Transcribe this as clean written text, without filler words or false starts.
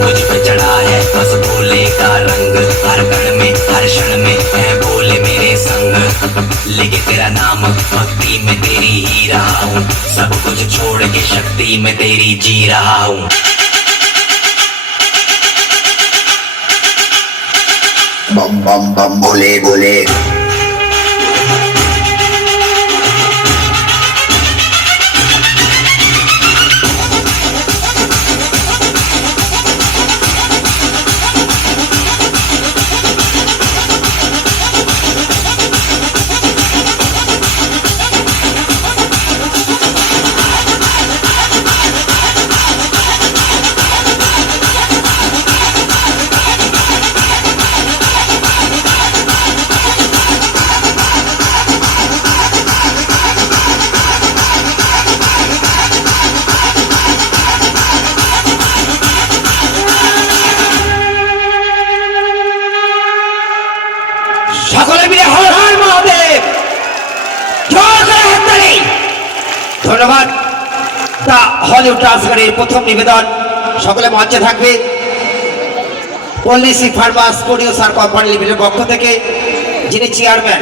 मुझ पे चढ़ा है बस भोले का रंग, हर कण में हर क्षण में है भोले मेरे संग। लेके तेरा नाम भक्ति में तेरी ही रहा हूँ, सब कुछ छोड़ के शक्ति में तेरी जी रहा हूँ। बम बम बम बोले बोले। সকলে মিলে হর হর মহাদেব জয় করে হাততালি। ধন্যবাদ। তা হলিউড ট্রান্সফারের প্রথম নিবেদন, সকলে মঞ্চে থাকবে। পল্লী ফার্মাস প্রডিউসার কোম্পানি লিমিটেডের পক্ষ থেকে যিনি চেয়ারম্যান